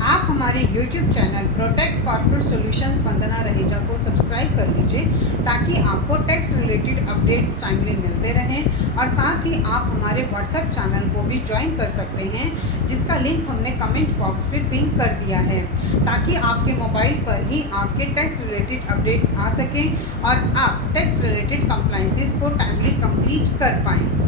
आप हमारे YouTube channel Protex corporate solutions Vandana Raheja को सब्सक्राइब कर लीजिए ताकि आपको टैक्स रिलेटेड अपडेट्स टाइमली मिलते रहें। और साथ ही आप हमारे WhatsApp चैनल को भी ज्वाइन कर सकते हैं, जिसका लिंक हमने कमेंट बॉक्स पे पिन कर दिया है, ताकि आपके मोबाइल पर ही आपके टैक्स रिलेटेड अपडेट्स आ सकें और आप टैक्स रिलेटेड कंप्लाइंसेस को टाइमली कंप्लीट कर पाएँ।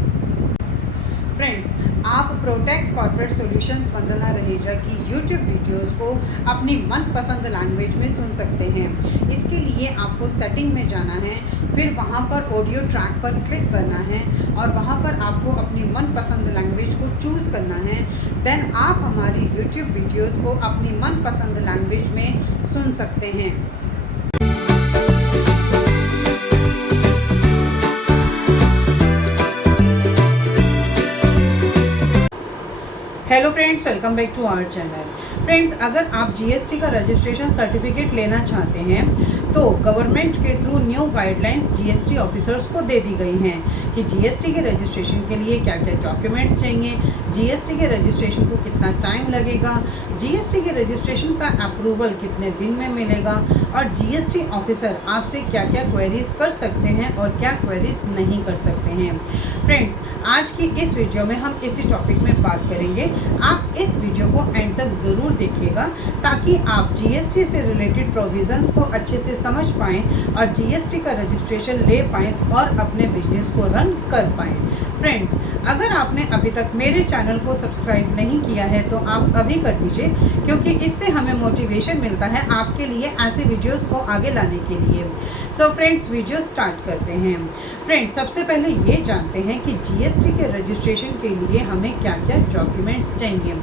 फ्रेंड्स, आप प्रोटेक्स कॉर्पोरेट सॉल्यूशंस वंदना रहेजा की यूट्यूब वीडियोस को अपनी मनपसंद लैंग्वेज में सुन सकते हैं। इसके लिए आपको सेटिंग में जाना है, फिर वहां पर ऑडियो ट्रैक पर क्लिक करना है और वहां पर आपको अपनी मनपसंद लैंग्वेज को चूज़ करना है। देन आप हमारी यूट्यूब वीडियोस को अपनी मनपसंद लैंग्वेज में सुन सकते हैं। Hello friends, welcome back to our channel. Friends, अगर आप जीएसटी का रजिस्ट्रेशन सर्टिफिकेट लेना चाहते हैं तो गवर्नमेंट के through new guidelines GST officers को दे दी गई हैं कि जीएसटी के रजिस्ट्रेशन के लिए क्या क्या डॉक्यूमेंट्स चाहिए, जीएसटी के रजिस्ट्रेशन को कितना टाइम लगेगा, जीएसटी के रजिस्ट्रेशन का अप्रूवल कितने दिन में मिलेगा और जीएसटी ऑफिसर आपसे क्या क्या क्वेरीज कर सकते हैं और क्या क्वेरीज नहीं कर सकते हैं। फ्रेंड्स, आज की इस वीडियो में हम इसी टॉपिक में बात करेंगे। आप इस वीडियो को एंड तक ज़रूर देखिएगा ताकि आप जीएसटी से रिलेटेड प्रोविजंस को अच्छे से समझ पाएँ और जीएसटी का रजिस्ट्रेशन ले पाएँ और अपने बिजनेस को रन कर पाएँ। फ्रेंड्स, अगर आपने अभी तक मेरे चैनल को सब्सक्राइब नहीं किया है तो आप अभी कर दीजिए, क्योंकि इससे हमें मोटिवेशन मिलता है आपके लिए ऐसे वीडियोस को आगे लाने के लिए। सो फ्रेंड्स, वीडियो स्टार्ट करते हैं। फ्रेंड्स, सबसे पहले ये जानते हैं कि जीएसटी के रजिस्ट्रेशन के लिए हमें क्या क्या डॉक्यूमेंट्स चाहिए।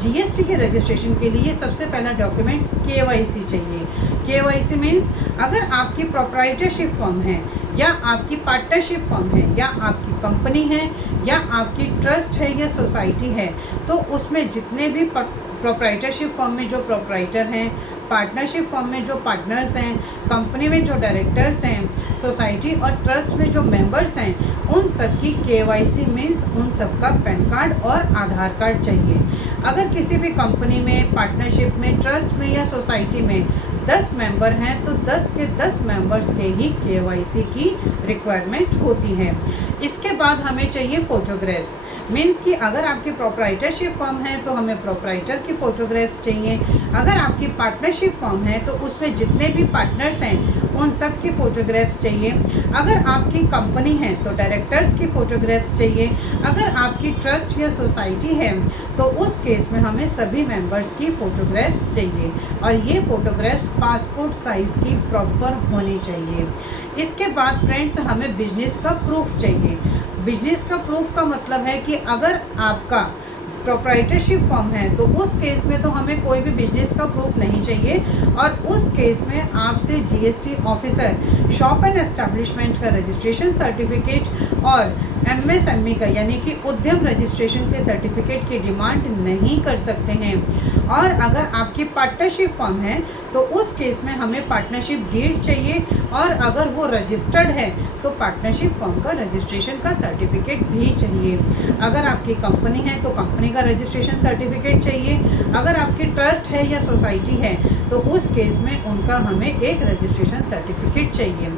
जीएसटी के रजिस्ट्रेशन के लिए सबसे पहला डॉक्यूमेंट्स केवाईसी चाहिए। केवाईसी मीन्स अगर आपकी प्रोप्राइटरशिप फर्म है या आपकी पार्टनरशिप फर्म है या आपकी कंपनी है या आपकी ट्रस्ट है या सोसाइटी है, तो उसमें जितने भी प्रोप्राइटरशिप फर्म में जो प्रोप्राइटर हैं, पार्टनरशिप फर्म में जो पार्टनर्स हैं, कंपनी में जो डायरेक्टर्स हैं, सोसाइटी और ट्रस्ट में जो मेंबर्स हैं, उन सब की केवाईसी मीन्स उन सब का पैन कार्ड और आधार कार्ड चाहिए। अगर किसी भी कंपनी में, पार्टनरशिप में, ट्रस्ट में या सोसाइटी में 10 मेंबर हैं तो 10 के 10 मेंबर्स के ही केवाईसी की रिक्वायरमेंट होती है। इसके बाद हमें चाहिए फोटोग्राफ्स। मीन्स कि अगर आपकी प्रोप्राइटरशिप फर्म है तो हमें प्रोप्राइटर की फ़ोटोग्राफ्स चाहिए। अगर आपकी पार्टनरशिप फर्म है तो उसमें जितने भी पार्टनर्स हैं उन सब की फ़ोटोग्राफ्स चाहिए। अगर आपकी कंपनी है तो डायरेक्टर्स की फ़ोटोग्राफ्स चाहिए। अगर आपकी ट्रस्ट या सोसाइटी है तो उस केस में हमें सभी मेंबर्स की फ़ोटोग्राफ्स चाहिए और ये फ़ोटोग्राफ्स पासपोर्ट साइज़ की प्रॉपर होनी चाहिए। इसके बाद फ्रेंड्स, हमें बिजनेस का प्रूफ चाहिए। बिजनेस का प्रूफ का मतलब है कि अगर आपका प्रोप्राइटरशिप फर्म है तो उस केस में तो हमें कोई भी बिजनेस का प्रूफ नहीं चाहिए और उस केस में आपसे GST officer shop and establishment का रजिस्ट्रेशन सर्टिफिकेट और एमएसएमई का यानी कि उद्यम रजिस्ट्रेशन के सर्टिफिकेट की डिमांड नहीं कर सकते हैं। और अगर आपकी पार्टनरशिप फर्म है तो उस केस में हमें पार्टनरशिप डीड चाहिए और अगर वो रजिस्टर्ड है तो पार्टनरशिप फर्म का रजिस्ट्रेशन का सर्टिफिकेट भी चाहिए। अगर आपकी कंपनी है तो कंपनी का रजिस्ट्रेशन सर्टिफिकेट चाहिए। अगर आपकी ट्रस्ट है या सोसाइटी है तो उस केस में उनका हमें एक रजिस्ट्रेशन सर्टिफिकेट चाहिए।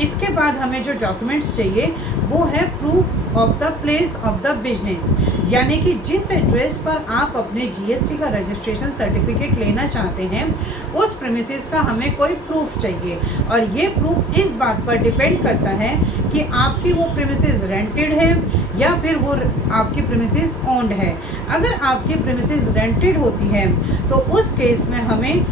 इसके बाद हमें जो डॉक्यूमेंट्स चाहिए वो है proof of the place of the business, यानी कि जिस एड्रेस पर आप अपने जीएसटी का रजिस्ट्रेशन सर्टिफिकेट लेना चाहते हैं उस प्रीमिसेस का हमें कोई प्रूफ चाहिए। और ये प्रूफ इस बात पर डिपेंड करता है कि आपकी वो प्रीमिसेस रेंटेड है या फिर वो आपकी प्रीमिसेस ओन्ड है। अगर आपकी प्रीमिसेस रेंटेड होती है तो उस केस में हमें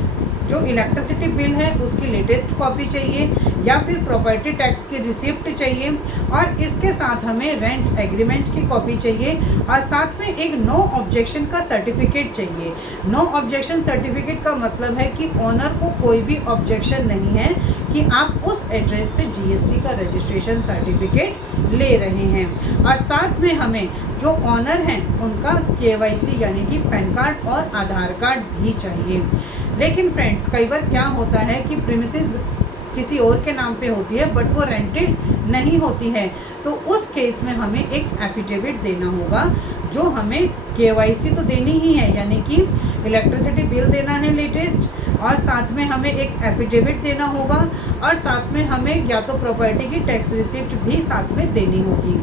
जो इलेक्ट्रिसिटी बिल है उसकी लेटेस्ट कॉपी चाहिए या फिर प्रॉपर्टी टैक्स की रिसिप्ट चाहिए और इसके साथ हमें रेंट एग्रीमेंट की कॉपी चाहिए और साथ में एक नो ऑब्जेक्शन का सर्टिफिकेट चाहिए। नो ऑब्जेक्शन सर्टिफिकेट का मतलब है कि ओनर को कोई भी ऑब्जेक्शन नहीं है कि आप उस एड्रेस पे जीएसटी का रजिस्ट्रेशन सर्टिफिकेट ले रहे हैं। और साथ में हमें जो ऑनर हैं उनका केवाईसी यानी कि पैन कार्ड और आधार कार्ड भी चाहिए। लेकिन फ्रेंड्स, कई बार क्या होता है कि प्रीमिसेस किसी और के नाम पे होती है बट वो रेंटेड नहीं होती है, तो उस केस में हमें एक एफिडेविट देना होगा जो हमें केवाईसी तो देनी ही है, यानी कि इलेक्ट्रिसिटी बिल देना है लेटेस्ट, और साथ में हमें एक एफिडेविट देना होगा, और साथ में हमें या तो प्रॉपर्टी की टैक्स रिसिप्ट भी साथ में देनी होगी।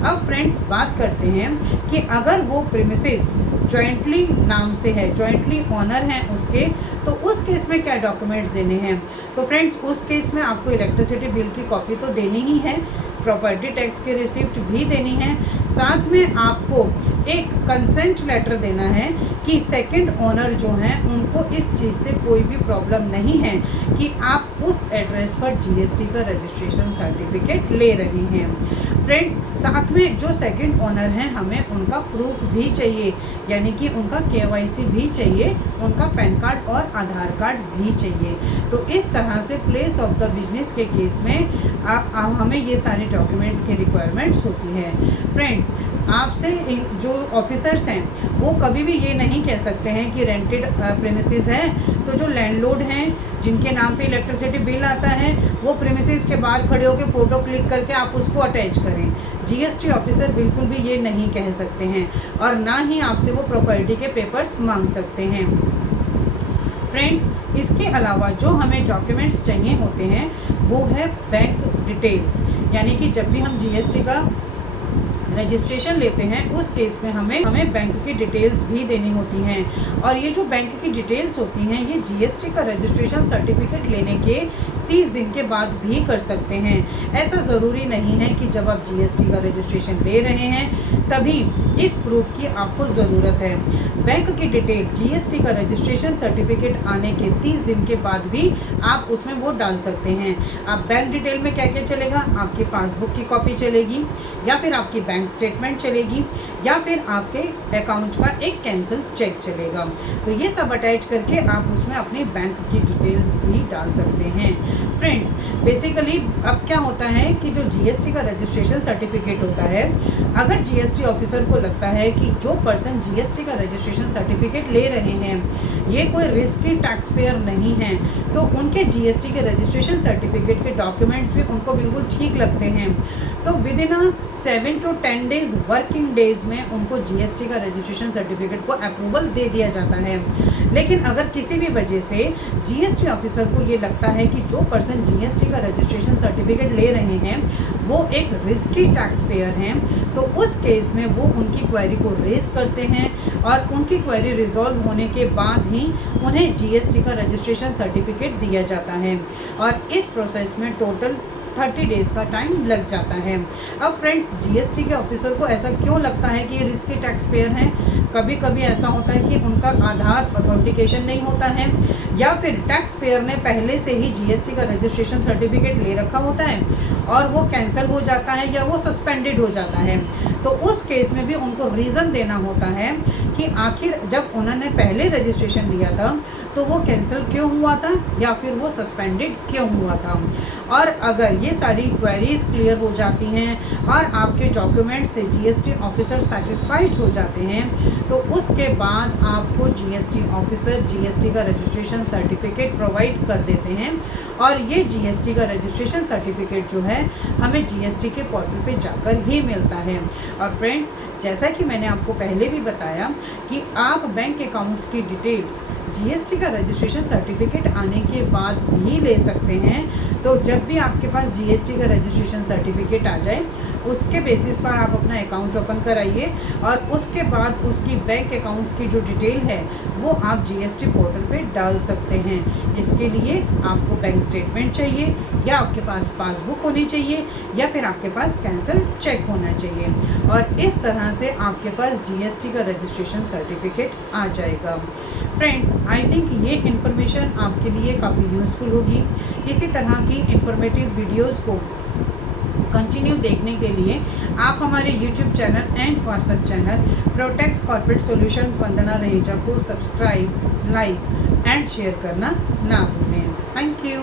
अब फ्रेंड्स बात करते हैं कि अगर वो प्रीमिसेस जॉइंटली नाम से है, जॉइंटली ऑनर हैं उसके, तो उस केस में क्या डॉक्यूमेंट्स देने हैं। तो फ्रेंड्स उस केस में आपको इलेक्ट्रिसिटी बिल की कॉपी तो देनी ही है, प्रॉपर्टी टैक्स की रिसिप्ट भी देनी है, साथ में आपको एक कंसेंट लेटर देना है कि सेकंड ओनर जो हैं उनको इस चीज़ से कोई भी प्रॉब्लम नहीं है कि आप उस एड्रेस पर जीएसटी का रजिस्ट्रेशन सर्टिफिकेट ले रहे हैं। फ्रेंड्स साथ में जो सेकंड ओनर हैं हमें उनका प्रूफ भी चाहिए, यानी कि उनका केवाईसी भी चाहिए, उनका पैन कार्ड और आधार कार्ड भी चाहिए। तो इस तरह से प्लेस ऑफ द बिजनेस के केस में हमें ये सारे डॉक्यूमेंट्स की रिक्वायरमेंट्स होती है। फ्रेंड्स आपसे जो ऑफिसर्स हैं वो कभी भी ये नहीं कह सकते हैं कि रेंटेड प्रीमिसेस है, तो जो लैंडलॉर्ड हैं जिनके नाम पे इलेक्ट्रिसिटी बिल आता है वो प्रीमिसेस के बाहर खड़े होकर फ़ोटो क्लिक करके आप उसको अटैच करें। जीएसटी ऑफिसर बिल्कुल भी ये नहीं कह सकते हैं, और ना ही आपसे वो प्रॉपर्टी के पेपर्स मांग सकते हैं। फ्रेंड्स इसके अलावा जो हमें डॉक्यूमेंट्स चाहिए होते हैं वो है बैंक डिटेल्स, यानी कि जब भी हम जीएसटी का रजिस्ट्रेशन लेते हैं उस केस में हमें बैंक की डिटेल्स भी देनी होती हैं। और ये जो बैंक की डिटेल्स होती हैं ये जीएसटी का रजिस्ट्रेशन सर्टिफिकेट लेने के 30 दिन के बाद भी कर सकते हैं। ऐसा ज़रूरी नहीं है कि जब आप जीएसटी का रजिस्ट्रेशन ले रहे हैं तभी इस प्रूफ की आपको ज़रूरत है। बैंक की डिटेल जीएसटी का रजिस्ट्रेशन सर्टिफिकेट आने के 30 दिन के बाद भी आप उसमें वो डाल सकते हैं। आप बैंक डिटेल में क्या क्या चलेगा, आपकी पासबुक की कॉपी चलेगी, या फिर आपकी बैंक स्टेटमेंट चलेगी, या फिर आपके अकाउंट का एक कैंसिल चेक चलेगा। तो ये सब अटैच करके आप उसमें अपनी बैंक की डिटेल्स भी डाल सकते हैं। फ्रेंड्स बेसिकली अब क्या होता है कि जो जीएसटी का रजिस्ट्रेशन सर्टिफिकेट होता है, अगर जीएसटी ऑफिसर को लगता है कि जो पर्सन जीएसटी का रजिस्ट्रेशन सर्टिफिकेट ले रहे हैं ये कोई रिस्की टैक्स पेयर नहीं है, तो उनके जीएसटी के रजिस्ट्रेशन सर्टिफिकेट के डॉक्यूमेंट्स भी उनको बिल्कुल ठीक लगते हैं। तो with in 7 to 10 days working days में उनको जीएसटी का रजिस्ट्रेशन सर्टिफिकेट को अप्रूवल दे दिया जाता है। लेकिन अगर किसी भी वजह से जीएसटी ऑफिसर को ये लगता है कि जो पर्सन जीएसटी का रजिस्ट्रेशन सर्टिफिकेट ले रहे हैं वो एक रिस्की टैक्स पेयर हैं, तो उस केस में वो उनकी क्वेरी को रेज करते हैं, और उनकी क्वेरी रिजॉल्व होने के बाद ही उन्हें जीएसटी का रजिस्ट्रेशन सर्टिफिकेट दिया जाता है। और इस प्रोसेस में टोटल 30 डेज़ का टाइम लग जाता है। अब फ्रेंड्स जीएसटी के ऑफिसर को ऐसा क्यों लगता है कि ये रिस्की टैक्स पेयर हैं? कभी कभी ऐसा होता है कि उनका आधार ऑथेंटिकेशन नहीं होता है, या फिर टैक्स पेयर ने पहले से ही जीएसटी का रजिस्ट्रेशन सर्टिफिकेट ले रखा होता है और वो कैंसिल हो जाता है या वो सस्पेंडेड हो जाता है। तो उस केस में भी उनको रीज़न देना होता है कि आखिर जब उन्होंने पहले रजिस्ट्रेशन लिया था तो वो कैंसिल क्यों हुआ था या फिर वो सस्पेंडेड क्यों हुआ था। और अगर ये सारी क्वेरीज क्लियर हो जाती हैं और आपके डॉक्यूमेंट से जीएसटी ऑफिसर सेटिस्फाइड हो जाते हैं तो उसके बाद आपको जीएसटी ऑफिसर जीएसटी का रजिस्ट्रेशन सर्टिफिकेट प्रोवाइड कर देते हैं। और ये जीएसटी का रजिस्ट्रेशन सर्टिफिकेट जो है हमें जीएसटी के पोर्टल पे जाकर ही मिलता है। और फ्रेंड्स जैसा कि मैंने आपको पहले भी बताया कि आप बैंक अकाउंट्स की डिटेल्स जीएसटी का रजिस्ट्रेशन सर्टिफिकेट आने के बाद भी ले सकते हैं। तो जब भी आपके पास जीएसटी का रजिस्ट्रेशन सर्टिफिकेट आ जाए उसके बेसिस पर आप अपना अकाउंट ओपन कराइए और उसके बाद उसकी बैंक अकाउंट्स की जो डिटेल है वो आप जीएसटी पोर्टल पे डाल सकते हैं। इसके लिए आपको बैंक स्टेटमेंट चाहिए या आपके पास पासबुक होनी चाहिए या फिर आपके पास कैंसिल चेक होना चाहिए और इस तरह से आपके पास जीएसटी का रजिस्ट्रेशन सर्टिफिकेट आ जाएगा। फ्रेंड्स आई थिंक ये इन्फॉर्मेशन आपके लिए काफ़ी यूज़फुल होगी। इसी तरह की इंफॉर्मेटिव वीडियोज़ को कंटिन्यू देखने के लिए आप हमारे YouTube channel and WhatsApp channel Protex corporate solutions Vandana Raheja को सब्सक्राइब, लाइक एंड शेयर करना ना भूलें। Thank you.